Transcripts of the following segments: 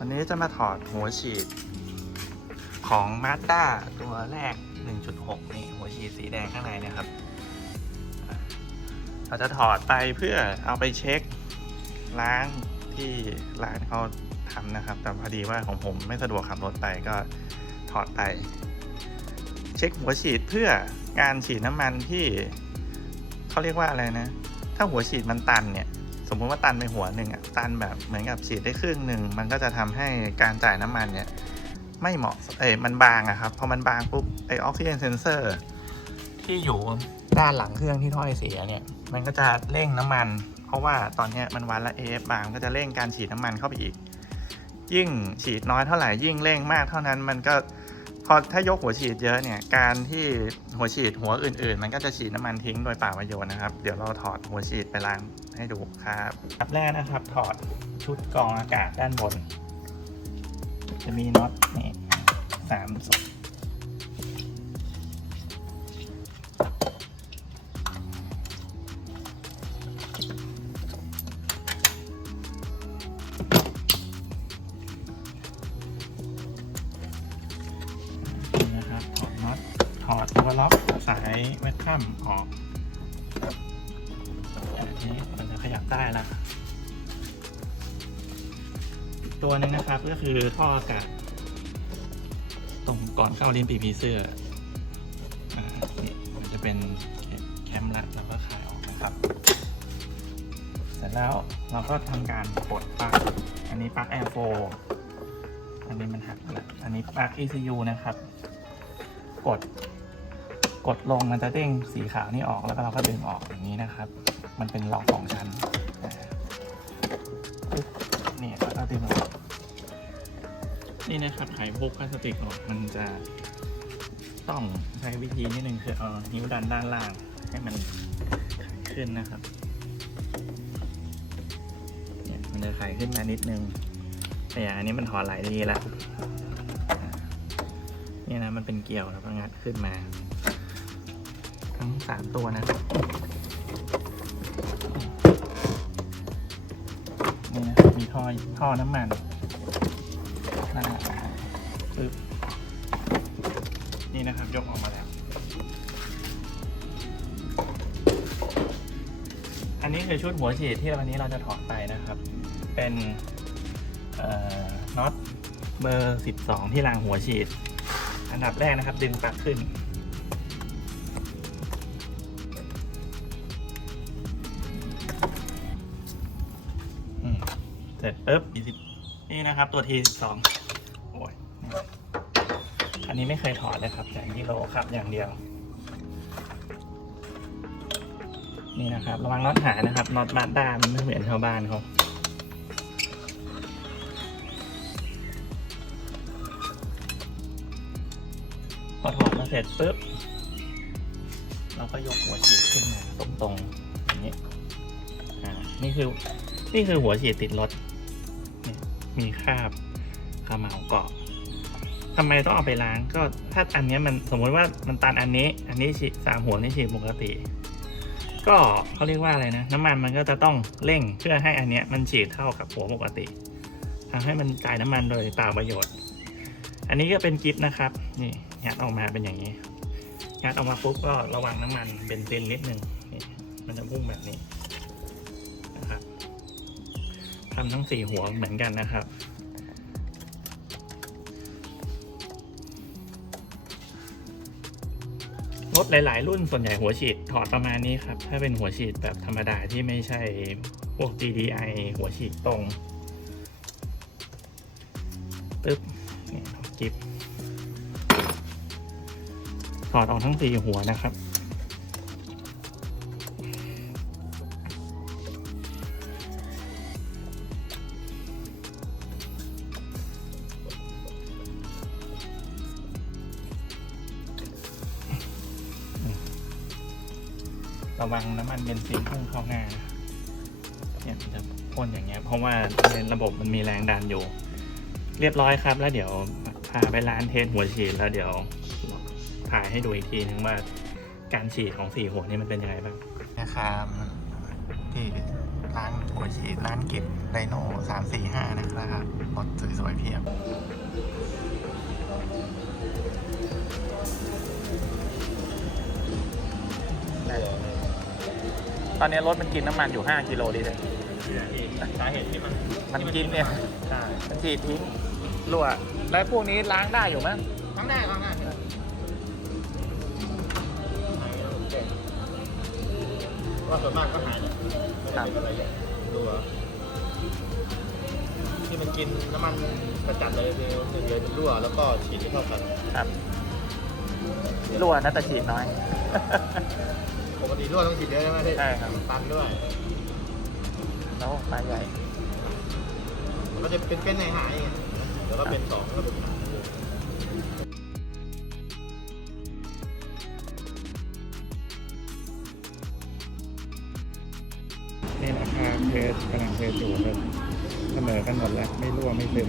วันนี้จะมาถอดหัวฉีด ของ Mazda ตัวแรก 1.6 นี่ หัวฉีดสีแดงข้างในเนะครับ เราจะถอดไปเพื่อเอาไปเช็คล้างที่ร้านเขาทำนะครับ แต่พอดีว่าของผมไม่สะดวกขับรถไปก็ถอดไป เช็คหัวฉีดเพื่อการฉีดน้ำมันที่เขาเรียกว่าอะไรนะ ถ้าหัวฉีดมันตันเนี่ย สมมุติว่าตันไปหัวหนึ่งอะตันแบบเหมือนกับฉีดได้ครึ่งหนึ่งมันก็จะทำให้การจ่ายน้ำมันเนี่ยไม่เหมาะเอ้ยมันบางอะครับพอมันบางปุ๊บไอออกซิเจนเซนเซอร์ที่อยู่ด้านหลังเครื่องที่ถ้อยเสียเนี่ย มันก็จะเร่งน้ำมัน เพราะว่าตอนนี้มันวันละเอฟบางก็จะเร่งการฉีดน้ำมันเข้าไปอีก ยิ่งฉีดน้อยเท่าไหร่ยิ่งเร่งมากเท่านั้นมันก็ พอถ้ายกหัวฉีดเยอะเนี่ย การที่หัวฉีดหัวอื่น ๆ มันก็จะฉีดน้ำมันทิ้งโดยเปล่าประโยชน์นะครับ เดี๋ยวเราถอดหัวฉีดไปล้างให้ดูครับอันแรกนะครับ ถอดชุดกรองอากาศด้านบน จะมีน็อตนี่สามสุด ได้แล้วตัวหนึงนะครับก็คือท่ออากาศตรงก่อนเข้าลิ้นปีผีเสื้ออ่านี่มันจะเป็นแคมละแล้วก็ขายออกนะครับ เสร็จแล้วเราก็ทำการกดปลั๊กอันนี้ปลั๊ก Air 4อันนี้มันหักล้วอันนี้ปลั๊ก ECU นะครับ กด กดลงมันจะเด้งสีขาวนี่ออกแล้วก็เราก็ดึงออกอย่างนี้นะครับ มันเป็นล็อกสองชั้นอ่าปึ๊บนี่แล้วก็ดึงออกนี่นะครับไขพวกพลาสติกออกมันจะต้องใช้วิธีนิดนึงคือเอานิ้วดันด้านล่างให้มันไขขึ้นนะครับเนี่ยมันจะไขขึ้นมานิดนึงแต่อย่างอันนี้มันถอดหลายทีแล้วนี่นะมันเป็นเกลียวแล้วก็งัดขึ้นมา ทั้งสามตัวนะ ท่อท่อน้ำมันนั่นแหละปึ๊บนี่นะครับ ยกออกมาแล้ว อันนี้คือชุดหัวฉีดที่วันนี้เราจะถอดไปนะครับ เป็นน็อตเบอร์ 12 ที่รางหัวฉีด อันดับแรกนะครับ ดึงปลั๊กขึ้น เสร็จปุ๊บนี่นะครับ ตัวทีสองโอ้ยอันนี้ไม่เคยถอดเลยครับจากที่โลครับอย่างเดียว นี่นะครับระวังน็อตหายนะครับน็อตมาด้ามันไม่เหมือนชาวบ้านเขาพอถอดมาเสร็จปุ๊บ เราก็ยกหัวฉีดขึ้นมาตรงๆอย่างนี้ อ่า นี่คือ นี่คือหัวฉีดติดรถ มีคราบขมเหลาเกาะทำไมต้องเอาไปล้างก็ถ้าอันนี้มันสมมติว่ามันตันอันนี้ อันนี้ฉีดสามหัวนี่ฉีดปกติ ก็เขาเรียกว่าอะไรนะ น้ำมันมันก็จะต้องเร่งเพื่อให้อันเนี้ยมันฉีดเท่ากับหัวปกติทำให้มันจ่ายน้ำมันโดยเปล่าประโยชน์ อันนี้ก็เป็นกิฟต์นะครับ นี่งัดออกมาเป็นอย่างนี้งัดออกมาปุ๊บก็ระวังน้ำมันเบนซินนิดนึงนี่มันจะพุ่งแบบนี้ ทำทั้งสี่หัวเหมือนกันนะครับ รถหลาย ๆ รุ่นส่วนใหญ่หัวฉีดถอดประมาณนี้ครับ ถ้าเป็นหัวฉีดแบบธรรมดาที่ไม่ใช่พวก GDI หัวฉีดตรงปึ๊บเนี่ยถอดกิฟถอดออกทั้งสี่หัวนะครับ ระวังน้ำมันเบนซินพุ่งเข้าหน้านเนี่ยมันจะพ่นอย่างเงี้ย เพราะว่าในระบบมันมีแรงดันอยู่ เรียบร้อยครับ แล้วเดี๋ยวพาไปร้านเทสหัวฉีดแล้วเดี๋ยวถ่ายให้ดูอีกทีนึงว่าการฉีดของสี่หัวนี่มันเป็นยังไงบ้างนะครับที่ล้างหัวฉีดร้านเกิจไดโน่สามสี่ห้านะครับรถสวยๆเพียบ ตอนนี้รถมันกินน้ำมันอยู่ 5 กิโลลิตรสาเหตุที่มันมันกินเนี่ยใช่มันฉีดทิ้งรั่วแล้วพวกนี้ล้างได้อยู่มั้ยครั้งแรกครั้งแรกว่าส่วนมากก็หายเนี่ยไม่ได้เป็นอะไรใหญ่ดูว่าที่มันกินน้ำมันประจัดเลยคือหนึ่งเลยเป็นรั่วแล้วก็ฉีดไม่เท่ากันครับรั่วนะแต่ฉีดน้อย ปกติรั่วต้องฉีดเยอะใช่ไหมพี่ใช่ครับ ตันด้วยแล้วปลาใหญ่มันก็จะเป็นเป็นในหายไงแล้วก็เป็นสองแล้วก็เป็นสามนี่นะครับเทสกำลังเทสอยู่ครับเสมอกันหมดแล้วไม่รั่วไม่ซึม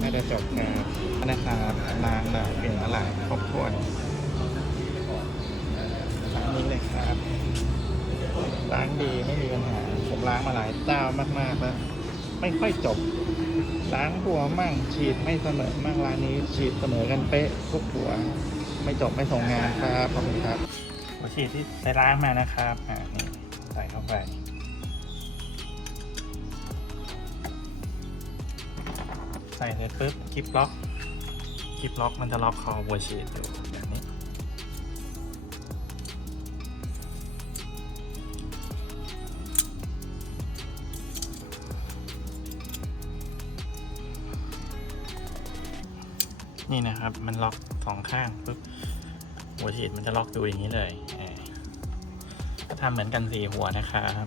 น่าจะจบนะครับนะครับล้างแล้วเปลี่ยนอะไรครบถ้วนร้านนี้ เลยครับล้างดีไม่มีปัญหาผมล้างมาหลายเจ้ามากๆแล้วไม่ค่อยจบ ล้างหัวมั่งฉีดไม่เสมอมั่งร้านนี้ฉีดเสมอกันเป๊ะทุกหัว ไม่จบไม่ส่งงานครับขอบคุณครับหัวฉีดที่ไปล้างมานะครับอ่านี่ใส่เข้าไปใส่เสร็จปุ๊บคลิปล็อกคลิปล็อกมันจะล็อกคอหัวฉีดอยู่ นี่นะครับ มันล็อกสองข้างปุ๊บหัวฉีดมันจะล็อกอยู่อย่างนี้เลยก็ทำเหมือนกันสี่หัวนะครับ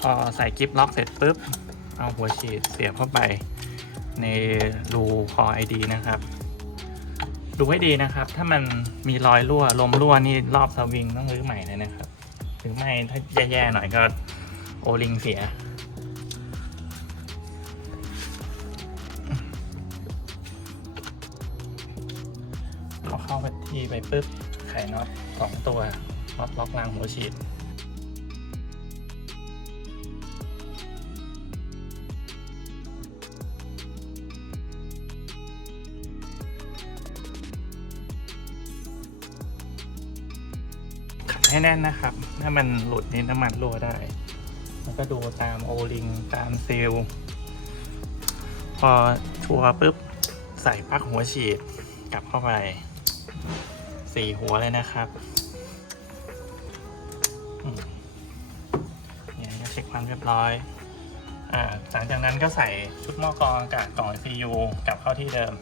พอใส่กิฟล็อกเสร็จปุ๊บ เอาหัวฉีดเสียบเข้าไปในรูคอไอดีนะครับ ดูให้ดีนะครับ ถ้ามันมีรอยรั่วลมรั่วนี่รอบสวิงต้องรื้อใหม่เลยนะครับหรือไม่ถ้าแย่ๆหน่อยก็โอลิงเสียเราเข้าไปที่ไปปุ๊บไขน็อตสองตัวน็อตล็อกรางหัวฉีด ให้แน่นนะครับ ถ้ามันหลุดนี่น้ำมันรั่วได้ แล้วก็ดูตามโอลิงตามซีล พอชัวปุ๊บใส่ปลั๊กหัวฉีดกลับเข้าไปสี่หัวเลยนะครับเนี่ยก็เช็คความเรียบร้อยอ่าหลังจากนั้นก็ใส่ชุดหม้อกรองอากาศกล่อง CPU กลับเข้าที่เดิม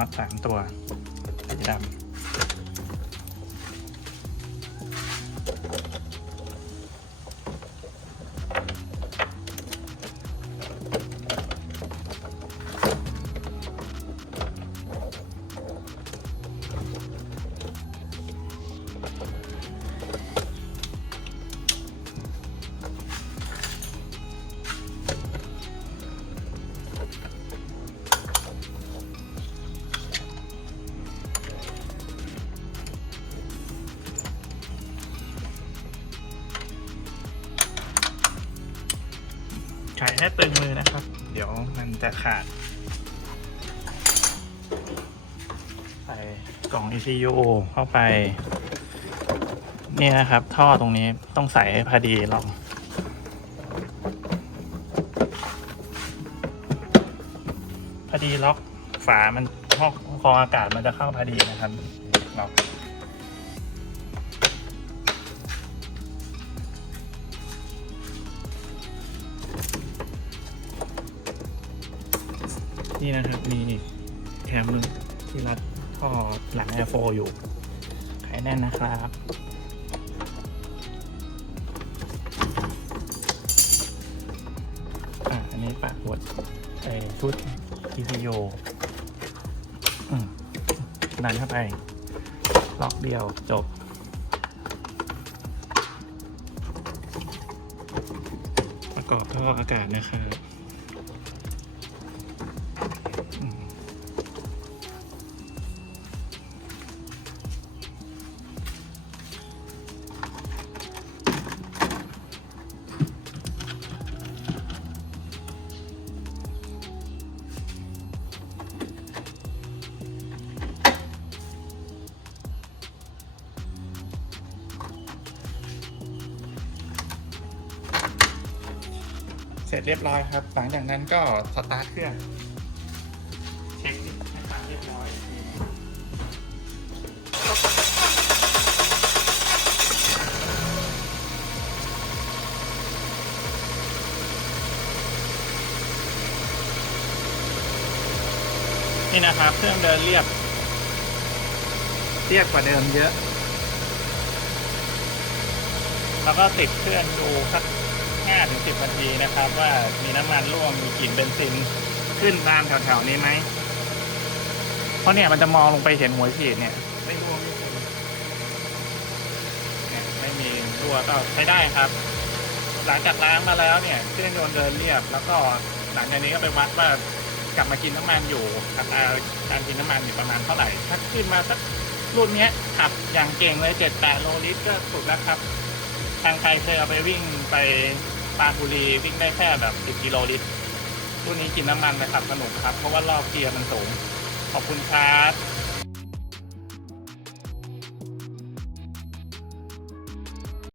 น็อตสามตัวสีดำ ให้ตึงมือนะครับ เดี๋ยวมันจะขาด ใส่กล่อง ECU เข้าไป นี่นะครับ ท่อตรงนี้ต้องใส่ให้พอดีลองพอดีล็อกฝามันท่อคองอากาศมันจะเข้าพอดีนะครับล็อก นี่นะครับ มีแคมหนึงที่รัดท่อหลัง Air 4อยู่ไขแน่นนะครับอะอันนี้ปากหัวไอ้ชุด TPU อืมดันเข้าไป ล็อกเดียวจบประกอบท่ออากาศนะครับ เรียบร้อยครับ หลังจากนั้นก็สตาร์ทเครื่อง เช็คให้ตามเรียบร้อยนี่นะครับเครื่องเดินเรียบ เรียบกว่าเดิมเยอะ แล้วก็ติดเครื่องดูสัก ห้าถึงสิบนาทีนะครับ ว่ามีน้ำมันร่วมมีกลิ่นเบนซินขึ้นตามแถวๆนี้ไหมเพราะเนี่ยมันจะมองลงไปเห็นหัวฉีดเนี่ยไม่ร่วไม่มีไม่มีรั่วก็ใช้ได้ครับ หลังจากล้างมาแล้วเนี่ยเครื่องยนต์เดินเรียบ แล้วก็หลังจากนี้ก็ไปวัดว่ากลับมากินน้ำมันอยู่อัตราการกินน้ำมันอยู่ประมาณเท่าไหร่ถ้าขึ้นมาสักรุ่นเนี้ยขับอย่างเก่งเลยเจ็ดแปดโลลิตรก็สุดแล้วครับ ทางใครเคยเอาไปวิ่งไป ปรานบุรีวิ่งได้แค่แบบสิบ10 กิโลลิตรรุ่นนี้กินน้ำมันนะครับสนุกครับ เพราะว่ารอบเกียร์มันสูง ขอบคุณครับ